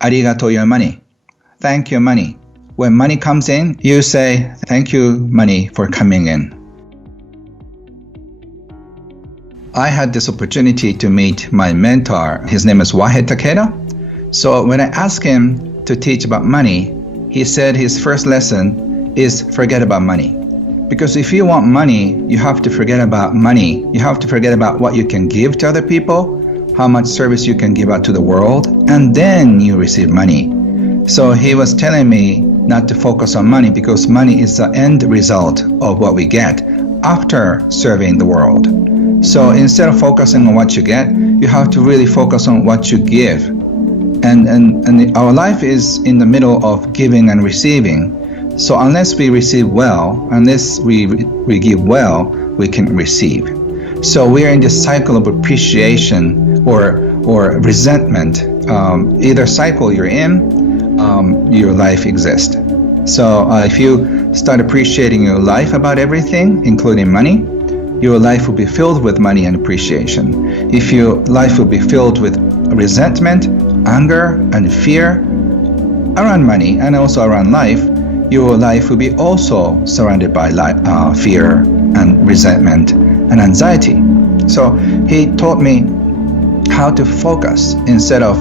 arigato your money. Thank you, money. When money comes in, you say, thank you, money, for coming in. I had this opportunity to meet my mentor. His name is Wahe Takeda. So when I asked him to teach about money, he said his first lesson is forget about money. Because if you want money, you have to forget about money. You have to forget about what you can give to other people, how much service you can give out to the world, and then you receive money. So he was telling me not to focus on money because money is the end result of what we get after serving the world. So instead of focusing on what you get, you have to really focus on what you give. And our life is in the middle of giving and receiving. So unless we receive well, unless we give well, we can receive. So we are in this cycle of appreciation or resentment. Either cycle you're in, your life exists. So if you start appreciating your life about everything, including money, your life will be filled with money and appreciation. If your life will be filled with resentment, anger, and fear around money and also around life, your life will be also surrounded by fear and resentment and anxiety. So he taught me how to focus instead of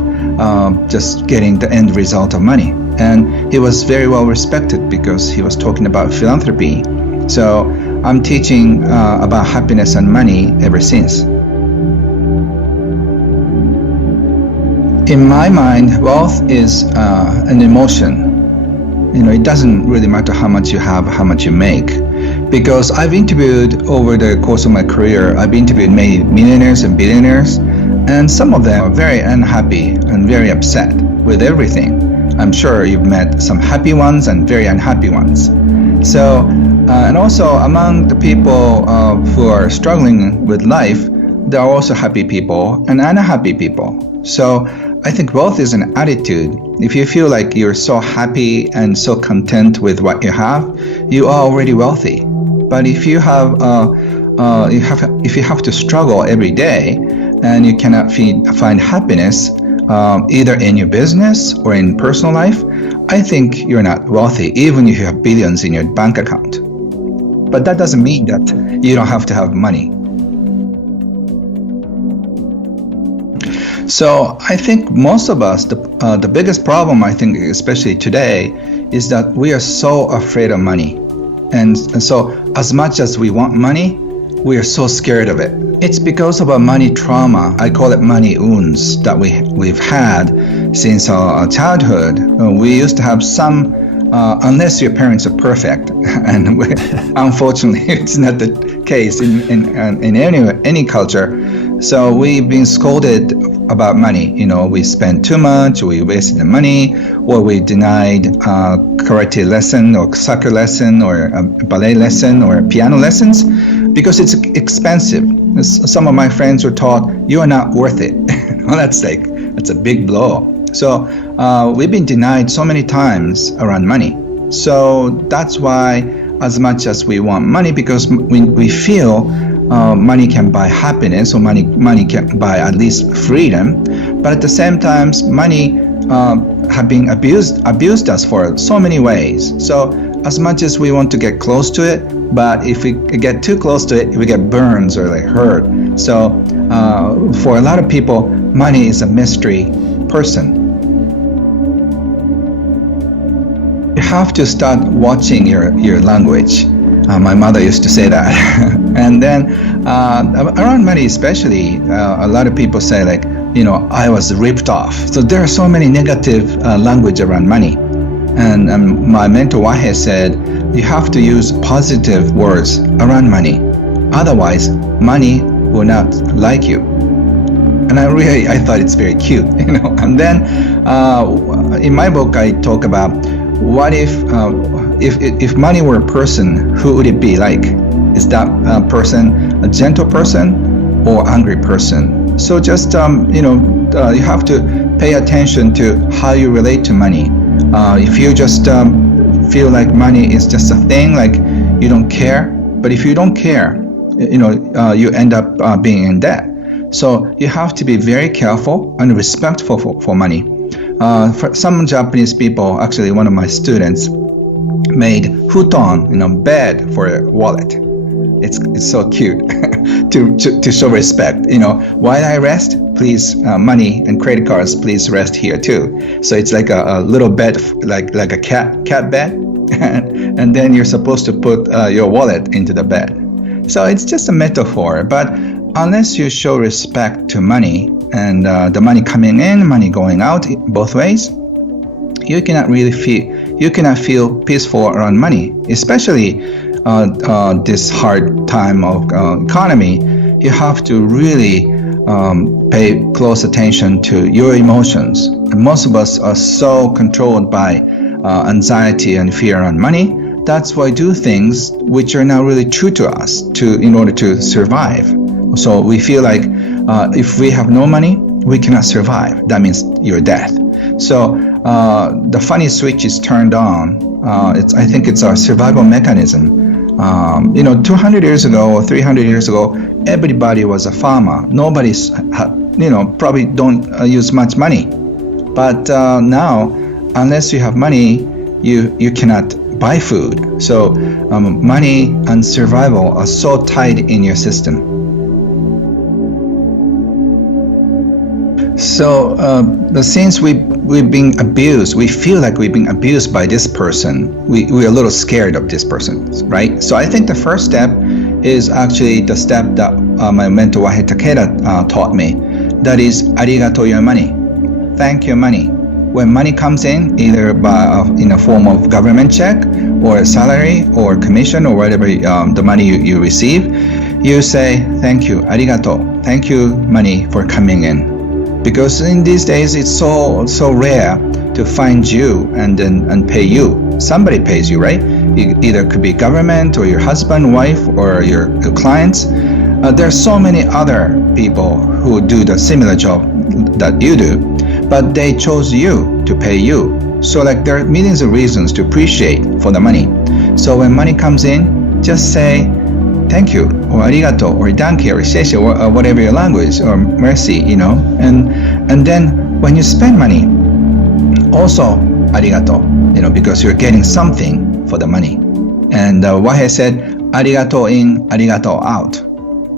just getting the end result of money. And he was very well respected because he was talking about philanthropy. So I'm teaching about happiness and money ever since. In my mind, wealth is an emotion. It doesn't really matter how much you have, how much you make. Because I've interviewed over the course of my career, I've interviewed many millionaires and billionaires, and some of them are very unhappy and very upset with everything. I'm sure you've met some happy ones and very unhappy ones. So, and also among the people who are struggling with life, there are also happy people and unhappy people. So I think wealth is an attitude. If you feel like you're so happy and so content with what you have, you are already wealthy. But if you have to struggle every day and you cannot find happiness either in your business or in personal life, I think you're not wealthy, even if you have billions in your bank account. But that doesn't mean that you don't have to have money. So I think most of us, the biggest problem, I think, especially today, is that we are so afraid of money. And so as much as we want money, we are so scared of it. It's because of a money trauma. I call it money wounds that we've had since our childhood. We used to have some, unless your parents are perfect, and unfortunately it's not the case in any culture. So we've been scolded about money. We spent too much, we wasted the money, or we denied karate lesson or soccer lesson or a ballet lesson or piano lessons because it's expensive. Some of my friends were taught, you are not worth it. Well, that's a big blow. So we've been denied so many times around money. So that's why, as much as we want money, because we feel money can buy happiness, or money can buy at least freedom, but at the same time, money have been abused us for so many ways. So as much as we want to get close to it, but if we get too close to it, we get burns or hurt. So for a lot of people, money is a mystery person. You have to start watching your language. My mother used to say that. And then around money especially, a lot of people say I was ripped off. So there are so many negative language around money. And my mentor Wahe said, you have to use positive words around money. Otherwise, money will not like you. And I thought it's very cute, And then in my book, I talk about what if money were a person, who would it be like? Is that person a gentle person or angry person? So just you have to pay attention to how you relate to money. If you just feel like money is just a thing, like you don't care, but if you don't care, you end up being in debt. So you have to be very careful and respectful for money. For some Japanese people, actually one of my students made futon, bed for a wallet. It's so cute to show respect. While I rest, please, money and credit cards, please rest here too. So it's like a little bed, like a cat bed, and then you're supposed to put your wallet into the bed. So it's just a metaphor, but unless you show respect to money and the money coming in, money going out, both ways, you cannot feel peaceful around money, especially this hard time of economy. You have to really pay close attention to your emotions. And most of us are so controlled by anxiety and fear around money. That's why we do things which are not really true to us in order to survive. So we feel like if we have no money, we cannot survive. That means you're dead. So the funny switch is turned on. I think it's our survival mechanism. 200 years ago or 300 years ago, everybody was a farmer. Nobody's, probably don't use much money. But now, unless you have money, you cannot buy food. So money and survival are so tied in your system. So since we've been abused, we feel like we've been abused by this person. We're a little scared of this person, right? So I think the first step is actually the step that my mentor Wahe Takeda taught me. That is, arigato your money. Thank your money. When money comes in, either in a form of government check or a salary or commission or whatever the money you receive, you say, thank you, arigato. Thank you, money, for coming in. Because in these days, it's so rare to find you and pay you. Somebody pays you, right? Either could be government or your husband, wife, or your clients. There are so many other people who do the similar job that you do, but they chose you to pay you. So there are millions of reasons to appreciate for the money. So when money comes in, just say thank you, or arigato, or danke, or sheshe, or whatever your language, or mercy, and then when you spend money, also arigato, because you're getting something for the money. And Wahe said, arigato in, arigato out.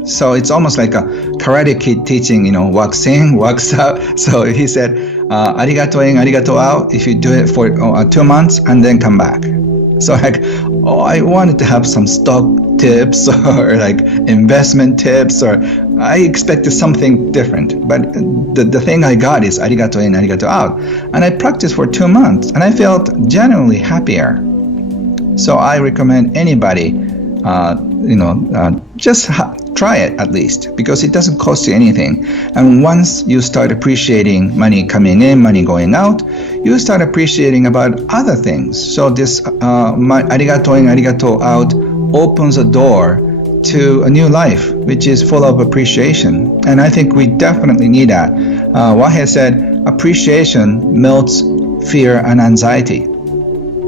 So it's almost like a karate kid teaching, wax in, wax out. So he said, arigato in, arigato out, if you do it for 2 months and then come back. So I wanted to have some stock tips or investment tips, or I expected something different. But the thing I got is arigato in, arigato out. And I practiced for 2 months and I felt genuinely happier. So I recommend anybody, just try it at least, because it doesn't cost you anything. And once you start appreciating money coming in, money going out, you start appreciating about other things. So this arigato in, arigato out opens a door to a new life, which is full of appreciation. And I think we definitely need that. Wahe said, appreciation melts fear and anxiety.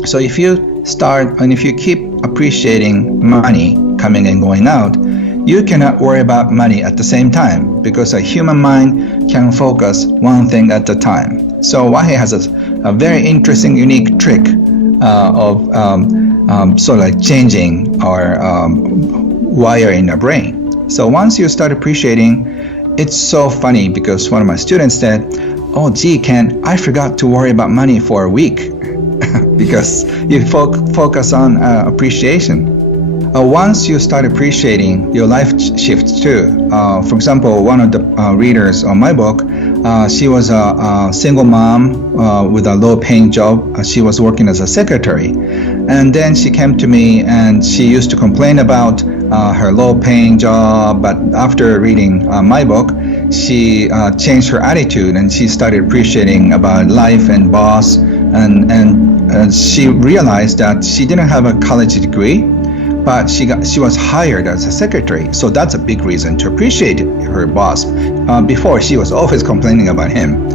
So if you start and if you keep appreciating money coming and going out, you cannot worry about money at the same time, because a human mind can focus one thing at a time. So Wahe has a very interesting, unique trick of changing our wire in our brain. So once you start appreciating, it's so funny, because one of my students said, oh gee, Ken, I forgot to worry about money for a week because you focus on appreciation. Once you start appreciating, your life shifts too. For example, one of the readers on my book, she was a single mom with a low-paying job. She was working as a secretary. And then she came to me and she used to complain about her low-paying job. But after reading my book, she changed her attitude and she started appreciating about life and boss. And she realized that she didn't have a college degree, but she was hired as a secretary. So that's a big reason to appreciate her boss. Before, she was always complaining about him.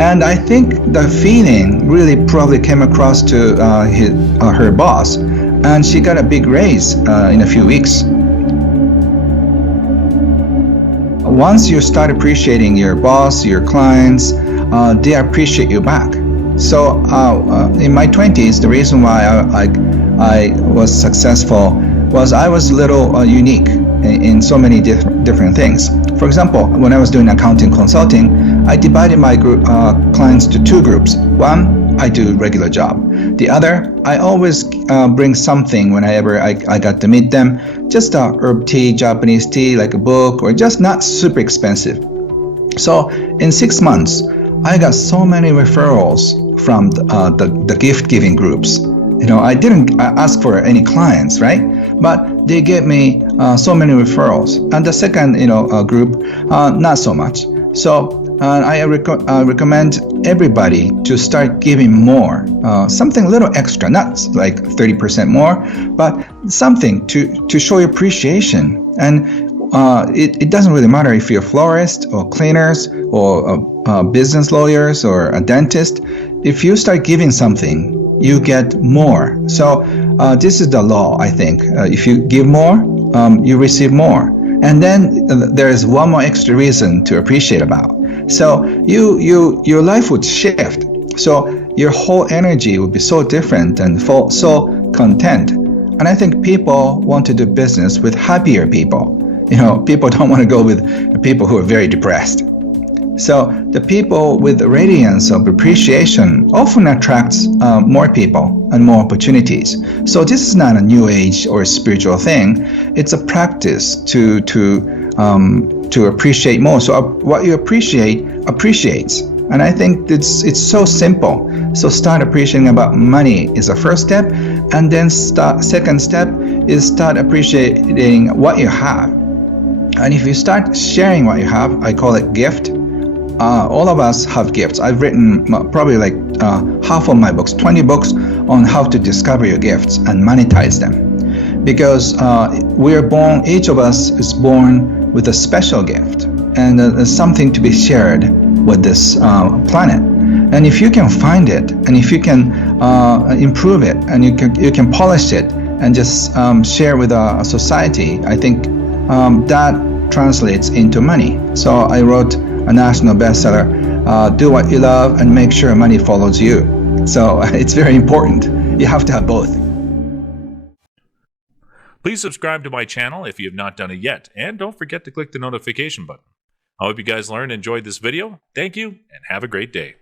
And I think the feeling really probably came across to her boss. And she got a big raise in a few weeks. Once you start appreciating your boss, your clients, they appreciate you back. So in my 20s, the reason why I was successful was I was a little unique in so many different things. For example, when I was doing accounting consulting, I divided my clients to two groups. One, I do regular job. The other, I always bring something whenever I got to meet them, just a herb tea, Japanese tea, like a book, or just not super expensive. So in 6 months, I got so many referrals from the gift giving groups. I didn't ask for any clients, right? But they gave me so many referrals. And the second, group, not so much. So I recommend everybody to start giving more, something a little extra, not like 30% more, but something to show your appreciation. And it doesn't really matter if you're a florist or cleaners or business lawyers or a dentist. If you start giving something, you get more. So this is the law, I think. If you give more, you receive more. And then there is one more extra reason to appreciate about. So your life would shift. So your whole energy would be so different and so content. And I think people want to do business with happier people. People don't want to go with people who are very depressed. So the people with the radiance of appreciation often attracts more people and more opportunities. So this is not a new age or spiritual thing. It's a practice to appreciate more. So what you appreciate appreciates. And I think it's so simple. So start appreciating about money is the first step, and then second step is start appreciating what you have. And if you start sharing what you have, I call it gift. All of us have gifts. I've written probably like half of my books, 20 books on how to discover your gifts and monetize them. Because each of us is born with a special gift and something to be shared with this planet. And if you can find it, and if you can improve it, and you can polish it and just share with a society, I think that translates into money. So I wrote a national bestseller, Do What You Love and Make Sure Money Follows You. So it's very important. You have to have both. Please subscribe to my channel if you have not done it yet, and don't forget to click the notification button. I hope you guys learned and enjoyed this video. Thank you, and have a great day.